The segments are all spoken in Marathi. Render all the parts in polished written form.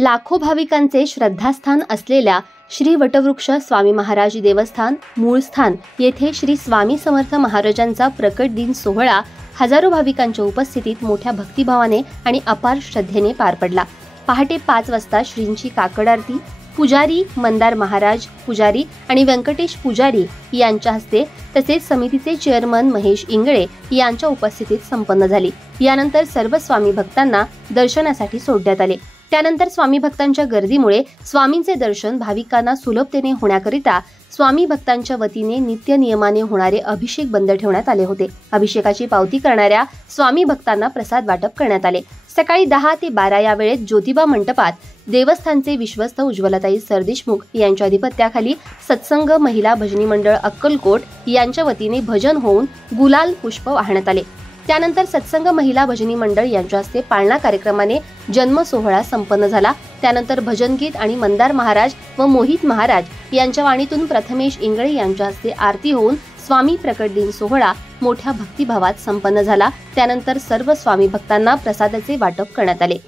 लाखो भाविकांचे श्रद्धास्थान असलेल्या श्री वटवृक्ष स्वामी महाराज देवस्थान मूळ स्थान येथे श्री स्वामी समर्थ महाराजांचा प्रकट दिन सोहळा हजारो भाविकांच्या उपस्थितीत मोठ्या भक्तिभावाने आणि अपार श्रद्धेने पार पडला। पहाटे 5 वाजता श्रींची काकड आरती पुजारी मंदार महाराज पुजारी आणि व्यंकटेश पुजारी यांच्या हस्ते तसेच समितीचे चेअरमन महेश इंगळे यांच्या उपस्थितीत संपन्न झाली। यानंतर सर्व स्वामी भक्तांना दर्शनासाठी सोडण्यात आले। त्यानंतर स्वामी भक्तांच्या गर्दीमुळे स्वामींचे दर्शन भाविकांना सुलभतेने होण्याकरिता स्वामी भक्तांच्या वतीने नित्य नियमाने होणारे अभिषेक बंद ठेवण्यात आले होते। अभिषेकाची पावती करणाऱ्या स्वामी भक्तांना प्रसाद वाटप करण्यात आले। सकाळी 10 ते 12 या वेळेत ज्योतिबा मंडपात देवस्थानचे विश्वस्त उज्ज्वलताई सरदेशमुख यांच्या अधिपत्याखाली सत्संग महिला भजनी मंडळ अक्कलकोट यांच्या वतीने भजन होऊन गुलाल पुष्प वाहण्यात आले। त्यानंतर सत्संग महिला भजनी मंडळ यांच्या हस्ते पाळणा कार्यक्रमाने जन्म सोहळा संपन्न झाला। त्यानंतर भजनगीत आणि मंदार महाराज व मोहित महाराज यांच्या वाणीतून प्रथमेश इंगळे यांच्या हस्ते आरती होऊन स्वामी प्रकट दिन सोहळा मोठ्या भक्तिभावात संपन्न झाला। त्यानंतर सर्व स्वामी भक्तांना प्रसादाचे वाटप करण्यात आले।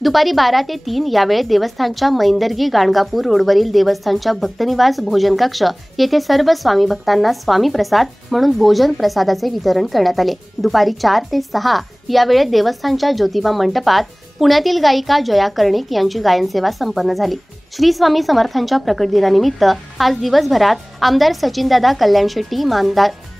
दुपारी 12 ते 3 या वेळेत देवस्थानच्या मैंदर्गी गाणगापूर रोडवरील देवस्थानच्या भक्तनिवास भोजन कक्ष येथे सर्व स्वामी भक्तांना स्वामी प्रसाद म्हणून भोजन प्रसादाचे वितरण करण्यात आले। दुपारी 4 ते 6 या वेळेत देवस्थानच्या ज्योतिबा मंडपात पुण्यातील गायिका जया कर्णिक यांची गायन सेवा संपन्न झाली। श्री स्वामी समर्थांच्या प्रकट दिनानिमित्त आज दिवसभरात आमदार सचिनदादा कल्याण शेट्टी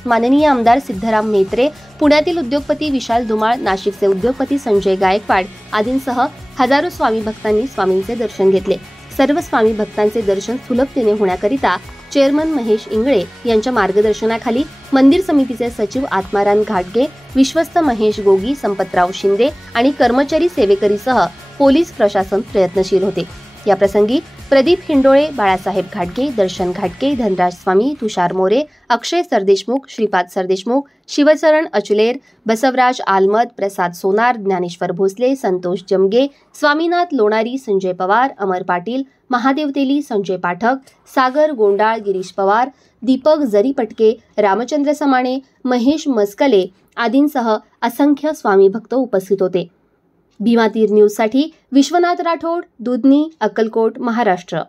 माननीय आमदार सिद्धराम म्हेत्रे पुण्यातील उद्योगपती विशाल धुमाळ नाशिकचे उद्योगपती संजय गायकवाड आदींसह हजारो स्वामी भक्तांनी स्वामींचे दर्शन घेतले। सर्व स्वामी भक्तांचे दर्शन सुलभतेने होण्याकरिता चेअरमन महेश इंगळे यांच्या मार्गदर्शनाखाली मंदिर समितीचे सचिव आत्माराम घाटगे विश्वस्त महेश गोगी संपतराव शिंदे आणि कर्मचारी सेवेकरीसह पोलीस प्रशासन प्रयत्नशील होते। या प्रसंगी प्रदीप हिंडोळे बाळासाहेब घाटगे दर्शन घाटगे धनराज स्वामी तुषार मोरे अक्षय सरदेशमुख श्रीपाद सरदेशमुख शिवचरण अचलेर बसवराज आलमद प्रसाद सोनार ज्ञानेश्वर भोसले संतोष जमगे स्वामीनाथ लोणारी संजय पवार अमर पाटील महादेव तेली संजय पाठक सागर गोंडाळ गिरीश पवार दीपक जरीपटके रामचंद्र समाणे महेश मस्कले आदींसह असंख्य स्वामी भक्त उपस्थित होते। भीमा तीर न्यूजसाठी विश्वनाथ राठोड दुधनी अक्कलकोट महाराष्ट्र।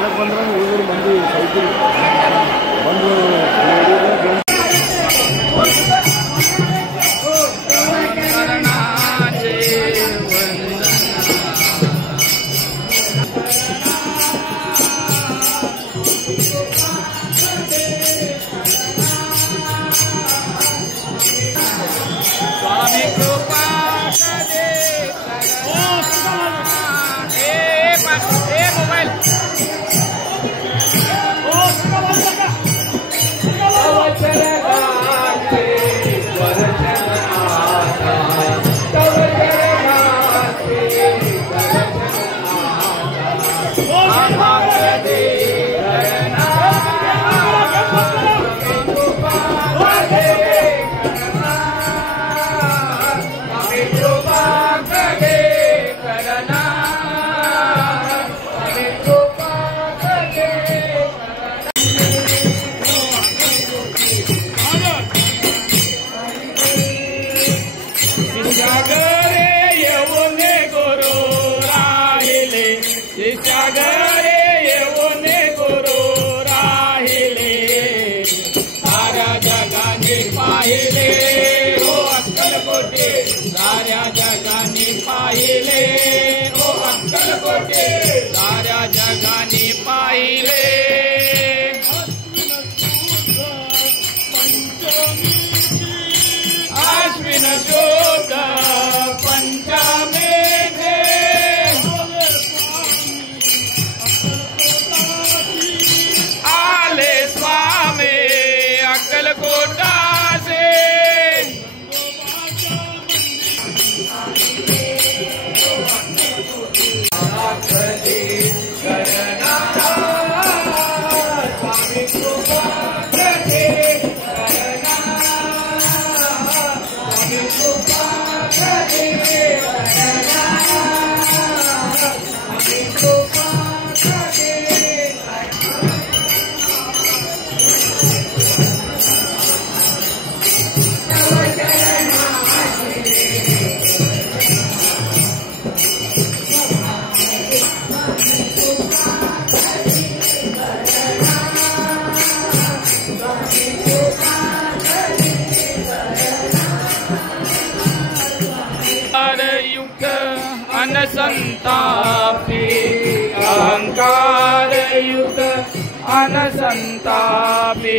ಚಾಲಕ ಬಂದ್ರೆ ಹುಡುಗರು ಮಂದಿ ಸೈಕಲ್ ಬಂದು साऱ्या जगाने पाहिले ओ अक्कलकोटे साऱ्या जगाने पाहिले आश्विन शुद्ध पंचमी आले स्वामी अक्कलकोटा से अनसंतापी अहंकार युक्त अनसंतापी।